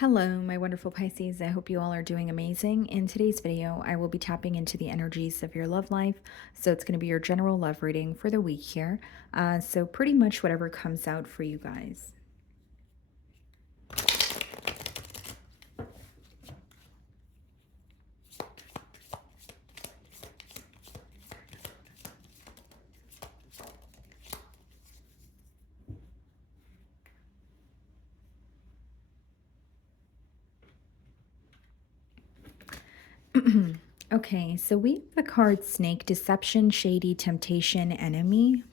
Hello, my wonderful Pisces. I hope you all are doing amazing. In today's video, I will be tapping into the energies of your love life. So it's going to be your general love reading for the week here. So pretty much whatever comes out for you guys. Okay, so we have the card Snake, Deception, Shady, Temptation, Enemy.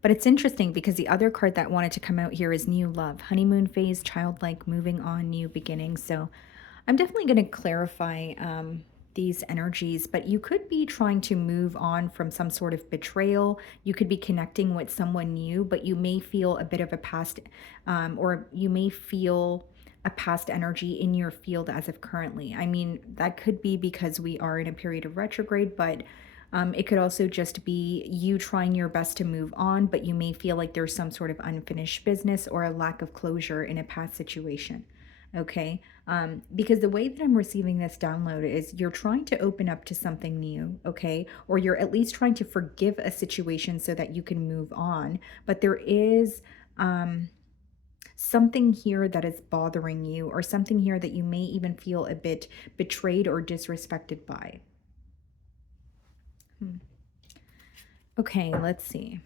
But it's interesting because the other card that wanted to come out here is New Love, Honeymoon Phase, Childlike, Moving On, New Beginning. So I'm definitely going to clarify these energies, but you could be trying to move on from some sort of betrayal. You could be connecting with someone new, but you may feel a bit of a past, or you may feel a past energy in your field as of currently. I mean, that could be because we are in a period of retrograde, but it could also just be you trying your best to move on, but you may feel like there's some sort of unfinished business or a lack of closure in a past situation. Okay. Because the way that I'm receiving this download is you're trying to open up to something new, okay? Or you're at least trying to forgive a situation so that you can move on. But there is something here that is bothering you, or something here that you may even feel a bit betrayed or disrespected by. Okay, let's see.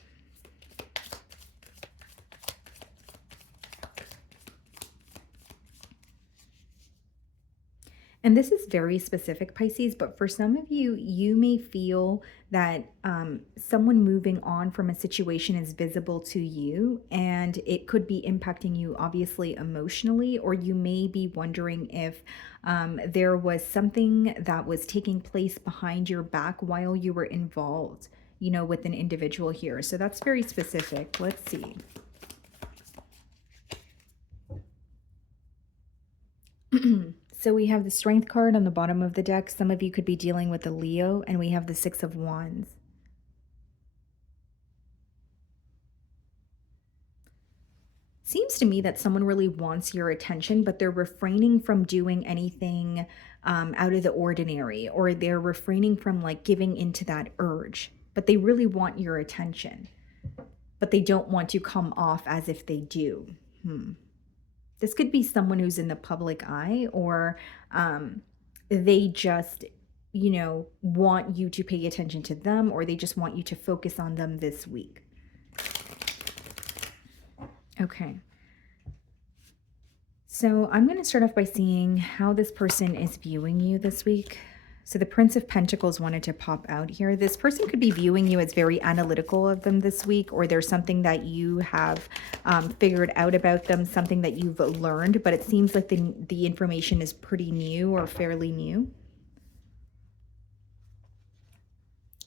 And this is very specific, Pisces, but for some of you, you may feel that someone moving on from a situation is visible to you, and it could be impacting you, obviously, emotionally, or you may be wondering if there was something that was taking place behind your back while you were involved, with an individual here. So that's very specific. Let's see. So we have the Strength card on the bottom of the deck. Some of you could be dealing with the Leo, and we have the Six of Wands. Seems to me that someone really wants your attention, but they're refraining from doing anything out of the ordinary, or they're refraining from like giving into that urge, but they really want your attention, but they don't want to come off as if they do. This could be someone who's in the public eye, or they just, want you to pay attention to them, or they just want you to focus on them this week. Okay. So I'm going to start off by seeing how this person is viewing you this week. So the Prince of Pentacles wanted to pop out here. This person could be viewing you as very analytical of them this week, or there's something that you have figured out about them, something that you've learned, but it seems like the information is pretty new or fairly new.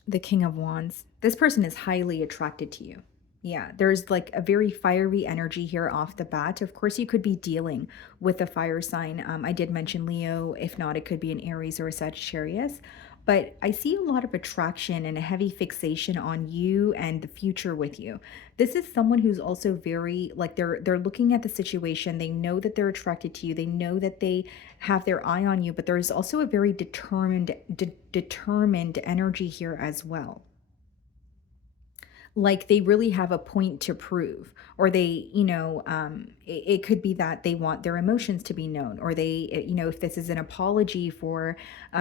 The King of Wands. This person is highly attracted to you. Yeah, there's like a very fiery energy here off the bat. Of course, you could be dealing with a fire sign. I did mention Leo. If not, it could be an Aries or a Sagittarius. But I see a lot of attraction and a heavy fixation on you and the future with you. This is someone who's also very, like, they're looking at the situation. They know that they're attracted to you. They know that they have their eye on you, but there's also a very determined energy here as well. Like they really have a point to prove, or they, it could be that they want their emotions to be known, or they, if this is an apology for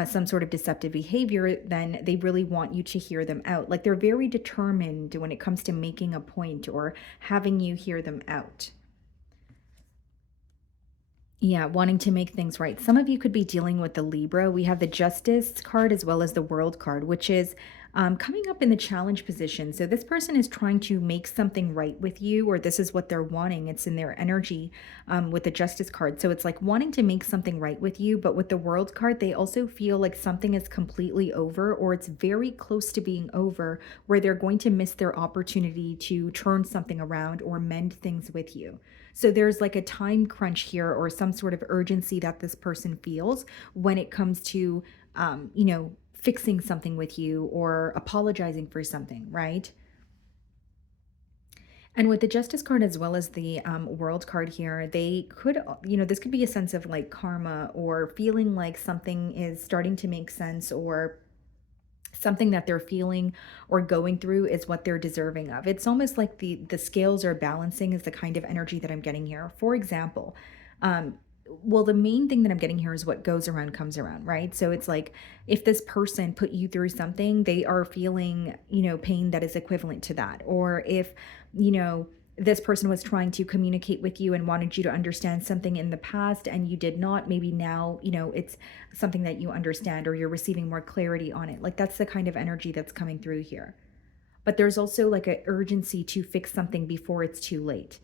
some sort of deceptive behavior, then they really want you to hear them out. Like they're very determined when it comes to making a point or having you hear them out. Yeah, wanting to make things right. Some of you could be dealing with the Libra. We have the Justice card as well as the World card, which is coming up in the challenge position. So this person is trying to make something right with you, or this is what they're wanting. It's in their energy with the Justice card. So it's like wanting to make something right with you, but with the World card, they also feel like something is completely over, or it's very close to being over, where they're going to miss their opportunity to turn something around or mend things with you. So there's like a time crunch here, or some sort of urgency that this person feels when it comes to, fixing something with you or apologizing for something, right? And with the Justice card as well as the World card here, they could, this could be a sense of like karma or feeling like something is starting to make sense, or something that they're feeling or going through is what they're deserving of. It's almost like the scales are balancing is the kind of energy that I'm getting here. For example, well, the main thing that I'm getting here is what goes around comes around, right? So it's like if this person put you through something, they are feeling, pain that is equivalent to that. Or if, you know, this person was trying to communicate with you and wanted you to understand something in the past and you did not, maybe now, it's something that you understand or you're receiving more clarity on it. Like that's the kind of energy that's coming through here. But there's also like an urgency to fix something before it's too late.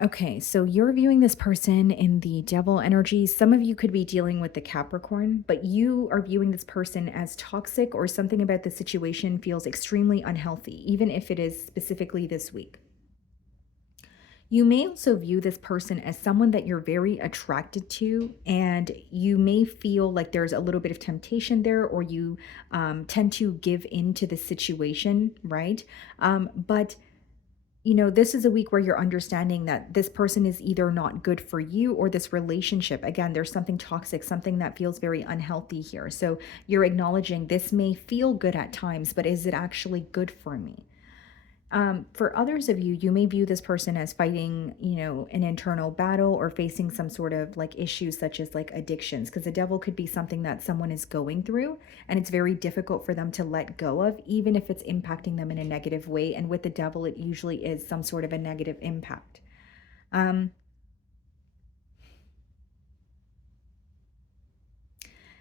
Okay, so you're viewing this person in the devil energy. Some of you could be dealing with the Capricorn, but you are viewing this person as toxic, or something about the situation feels extremely unhealthy, even if it is specifically this week. You may also view this person as someone that you're very attracted to, and you may feel like there's a little bit of temptation there, or you tend to give in to the situation, right? But this is a week where you're understanding that this person is either not good for you, or this relationship, again, there's something toxic, something that feels very unhealthy here. So you're acknowledging this may feel good at times, but is it actually good for me? For others of you, you may view this person as fighting, an internal battle or facing some sort of like issues such as like addictions, because the devil could be something that someone is going through and it's very difficult for them to let go of, even if it's impacting them in a negative way. And with the devil, it usually is some sort of a negative impact. Um,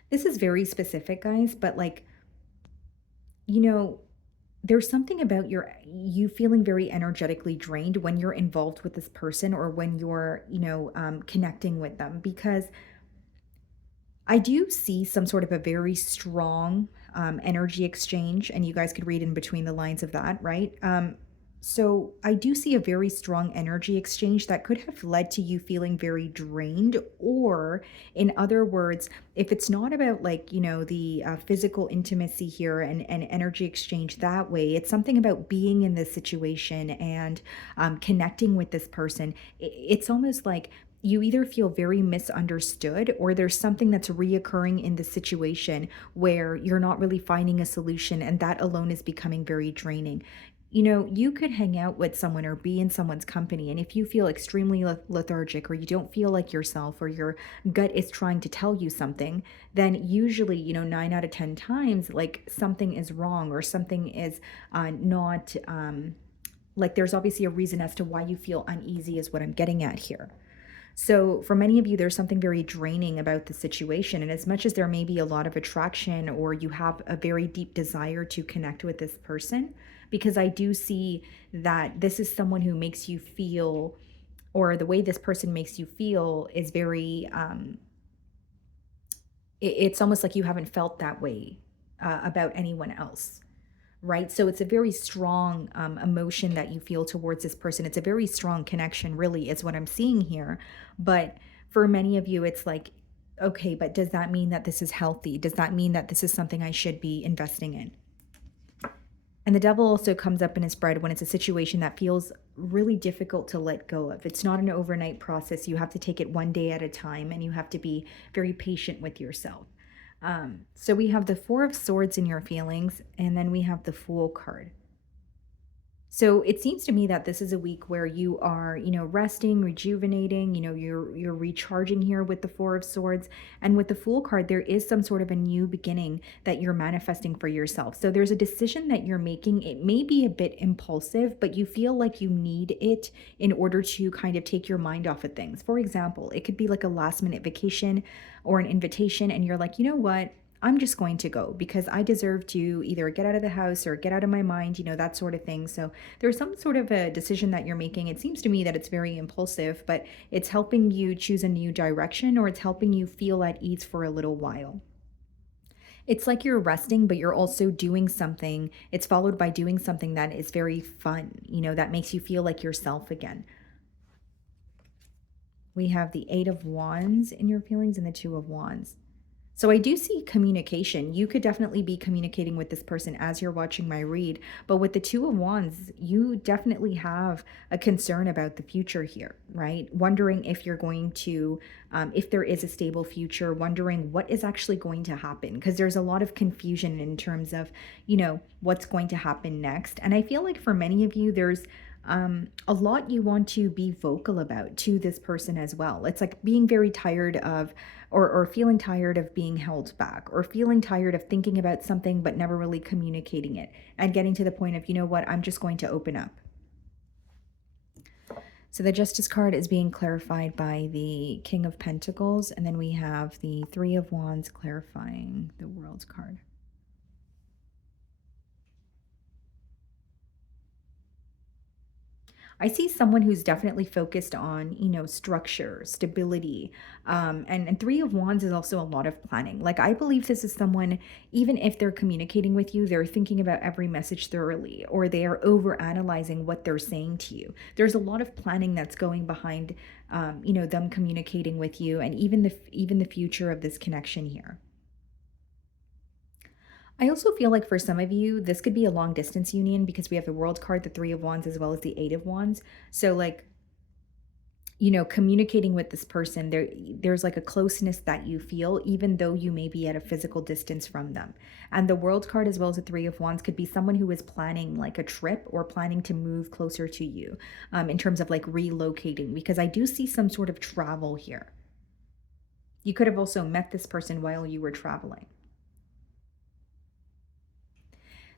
this is very specific, guys, but like, you know, there's something about you feeling very energetically drained when you're involved with this person, or when you're, connecting with them, because I do see some sort of a very strong energy exchange, and you guys could read in between the lines of that, right? So I do see a very strong energy exchange that could have led to you feeling very drained, or in other words, if it's not about like, the physical intimacy here and energy exchange that way, it's something about being in this situation and connecting with this person. It's almost like you either feel very misunderstood, or there's something that's reoccurring in the situation where you're not really finding a solution, and that alone is becoming very draining. You could hang out with someone or be in someone's company, and if you feel extremely lethargic, or you don't feel like yourself, or your gut is trying to tell you something, then usually, 9 out of 10 times, like something is wrong, or something is not like there's obviously a reason as to why you feel uneasy, is what I'm getting at here. So, for many of you, there's something very draining about the situation. And as much as there may be a lot of attraction, or you have a very deep desire to connect with this person, because I do see that this is someone who makes you feel, or the way this person makes you feel is very, it's almost like you haven't felt that way about anyone else. Right. So it's a very strong emotion that you feel towards this person. It's a very strong connection, really, is what I'm seeing here. But for many of you, it's like, okay, but does that mean that this is healthy? Does that mean that this is something I should be investing in? And the devil also comes up in his bread when it's a situation that feels really difficult to let go of. It's not an overnight process. You have to take it one day at a time, and you have to be very patient with yourself. So we have the Four of Swords in your feelings, and then we have the Fool card. So it seems to me that this is a week where you are, resting, rejuvenating, you're recharging here with the Four of Swords. And with the Fool card, there is some sort of a new beginning that you're manifesting for yourself. So there's a decision that you're making. It may be a bit impulsive, but you feel like you need it in order to kind of take your mind off of things. For example, it could be like a last minute vacation or an invitation, and you're like, you know what? I'm just going to go because I deserve to either get out of the house or get out of my mind, that sort of thing. So there's some sort of a decision that you're making. It seems to me that it's very impulsive, but it's helping you choose a new direction, or it's helping you feel at ease for a little while. It's like you're resting, but you're also doing something. It's followed by doing something that is very fun, that makes you feel like yourself again. We have the Eight of Wands in your feelings and the Two of Wands. So I do see communication. You could definitely be communicating with this person as you're watching my read, but with the 2 of Wands, you definitely have a concern about the future here, right? Wondering if you're going to, if there is a stable future, wondering what is actually going to happen, because there's a lot of confusion in terms of, what's going to happen next. And I feel like for many of you, there's a lot you want to be vocal about to this person as well. It's like being very tired of or feeling tired of being held back, or feeling tired of thinking about something but never really communicating it, and getting to the point of, you know what, I'm just going to open up. So the Justice card is being clarified by the King of Pentacles, and then we have the Three of Wands clarifying the World's card. I see someone who's definitely focused on, structure, stability. And Three of Wands is also a lot of planning. Like, I believe this is someone, even if they're communicating with you, they're thinking about every message thoroughly, or they are over analyzing what they're saying to you. There's a lot of planning that's going behind, them communicating with you, and even the future of this connection here. I also feel like for some of you, this could be a long distance union because we have the World card, the Three of Wands, as well as the Eight of Wands. So, like, communicating with this person, there's like a closeness that you feel, even though you may be at a physical distance from them. And the World card, as well as the Three of Wands, could be someone who is planning like a trip or planning to move closer to you, in terms of like relocating, because I do see some sort of travel here. You could have also met this person while you were traveling.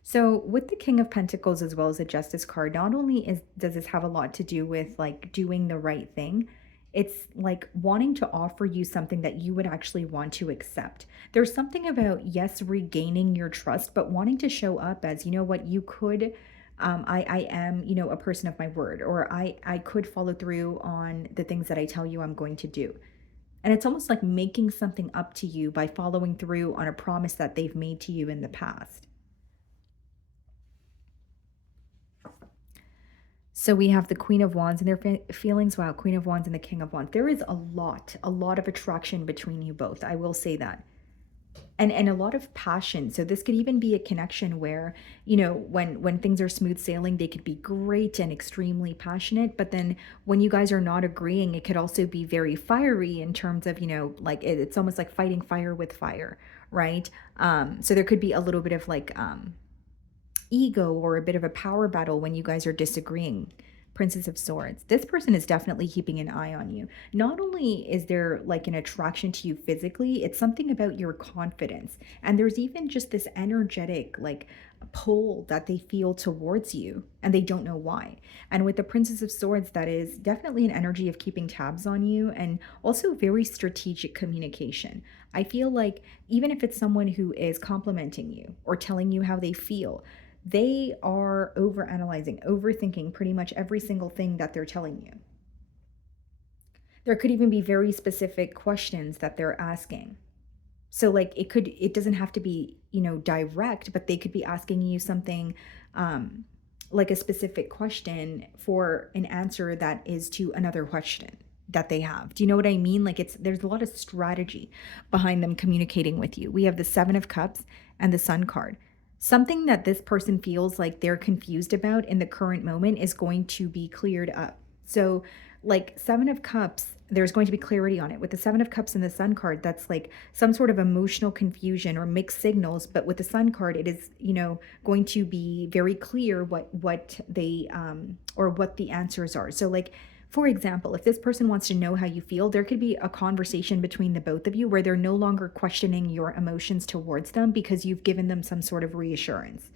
So with the King of Pentacles as well as the Justice card, not only does this have a lot to do with like doing the right thing, it's like wanting to offer you something that you would actually want to accept. There's something about, yes, regaining your trust, but wanting to show up as, you know what, you could, I am, a person of my word, or I could follow through on the things that I tell you I'm going to do. And it's almost like making something up to you by following through on a promise that they've made to you in the past. So we have the Queen of Wands and their feelings. Wow, Queen of Wands and the King of Wands. There is a lot of attraction between you both. I will say that. And a lot of passion. So this could even be a connection where, when things are smooth sailing, they could be great and extremely passionate. But then when you guys are not agreeing, it could also be very fiery in terms of, like it's almost like fighting fire with fire, right? So there could be a little bit of like ego or a bit of a power battle when you guys are disagreeing. Princess of Swords. This person is definitely keeping an eye on you. Not only is there like an attraction to you physically, it's something about your confidence. And there's even just this energetic like pull that they feel towards you and they don't know why. And with the Princess of Swords, that is definitely an energy of keeping tabs on you and also very strategic communication. I feel like even if it's someone who is complimenting you or telling you how they feel, they are over analyzing, overthinking pretty much every single thing that they're telling you. There could even be very specific questions that they're asking. So like it doesn't have to be, direct, but they could be asking you something, like a specific question for an answer that is to another question that they have. Do you know what I mean? Like there's a lot of strategy behind them communicating with you. We have the Seven of Cups and the Sun card. Something that this person feels like they're confused about in the current moment is going to be cleared up. So, like Seven of Cups, there's going to be clarity on it. With the Seven of Cups and the Sun card, that's like some sort of emotional confusion or mixed signals. But with the Sun card, it is, going to be very clear what they or what the answers are. So, like, for example, if this person wants to know how you feel, there could be a conversation between the both of you where they're no longer questioning your emotions towards them because you've given them some sort of reassurance.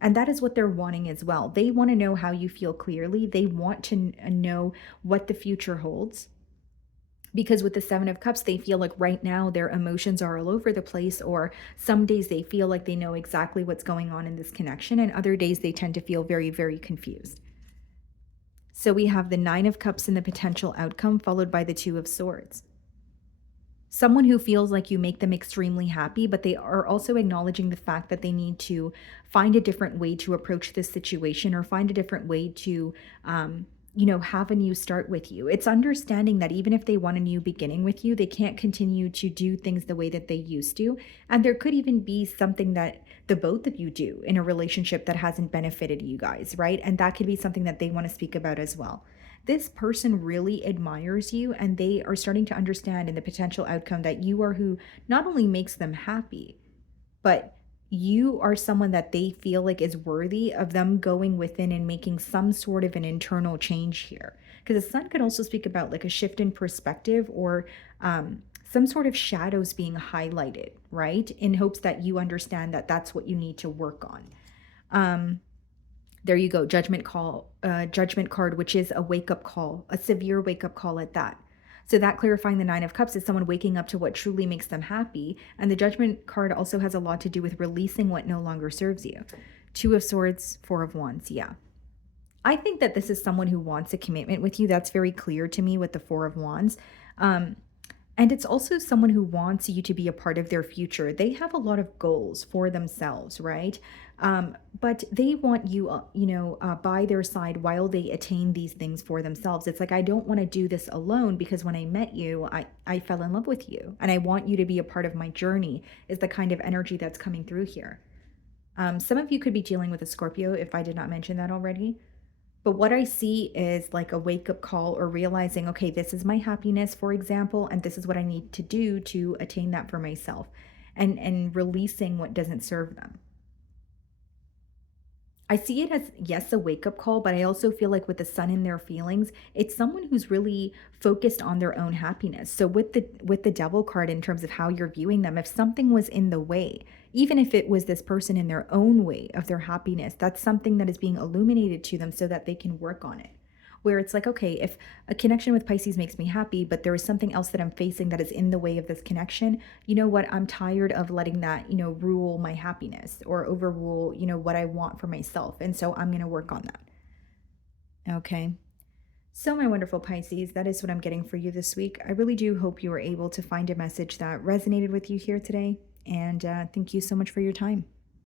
And that is what they're wanting as well. They want to know how you feel clearly. They want to know what the future holds. Because with the Seven of Cups, they feel like right now their emotions are all over the place, or some days they feel like they know exactly what's going on in this connection, and other days they tend to feel very, very confused. So we have the Nine of Cups and the potential outcome, followed by the Two of Swords. Someone who feels like you make them extremely happy, but they are also acknowledging the fact that they need to find a different way to approach this situation, or find a different way to, have a new start with you. It's understanding that even if they want a new beginning with you, they can't continue to do things the way that they used to. And there could even be something that the both of you do in a relationship that hasn't benefited you guys, right? And that could be something that they want to speak about as well. This person really admires you and they are starting to understand in the potential outcome that you are who not only makes them happy, but you are someone that they feel like is worthy of them going within and making some sort of an internal change here. Because the sun could also speak about like a shift in perspective or some sort of shadows being highlighted, right? In hopes that you understand that that's what you need to work on. Um, there you go, judgment card, which is a wake up call, a severe wake up call at that. So that clarifying the 9 of cups is someone waking up to what truly makes them happy. And the judgment card also has a lot to do with releasing what no longer serves you. 2 of swords, 4 of wands. Yeah. I think that this is someone who wants a commitment with you. That's very clear to me with the 4 of wands. Um, and it's also someone who wants you to be a part of their future. They have a lot of goals for themselves, right? But they want you, by their side while they attain these things for themselves. It's like, I don't want to do this alone because when I met you, I fell in love with you and I want you to be a part of my journey, is the kind of energy that's coming through here. Some of you could be dealing with a Scorpio if I did not mention that already. But what I see is like a wake up call or realizing, okay, this is my happiness, for example, and this is what I need to do to attain that for myself, and releasing what doesn't serve them. I see it as, yes, a wake up call, but I also feel like with the sun in their feelings, it's someone who's really focused on their own happiness. So with the devil card in terms of how you're viewing them, if something was in the way, even if it was this person in their own way of their happiness, that's something that is being illuminated to them so that they can work on it. Where it's like, okay, if a connection with Pisces makes me happy, but there is something else that I'm facing that is in the way of this connection, you know what? I'm tired of letting that, rule my happiness or overrule, what I want for myself. And so I'm going to work on that. Okay. So, my wonderful Pisces, that is what I'm getting for you this week. I really do hope you were able to find a message that resonated with you here today. And thank you so much for your time.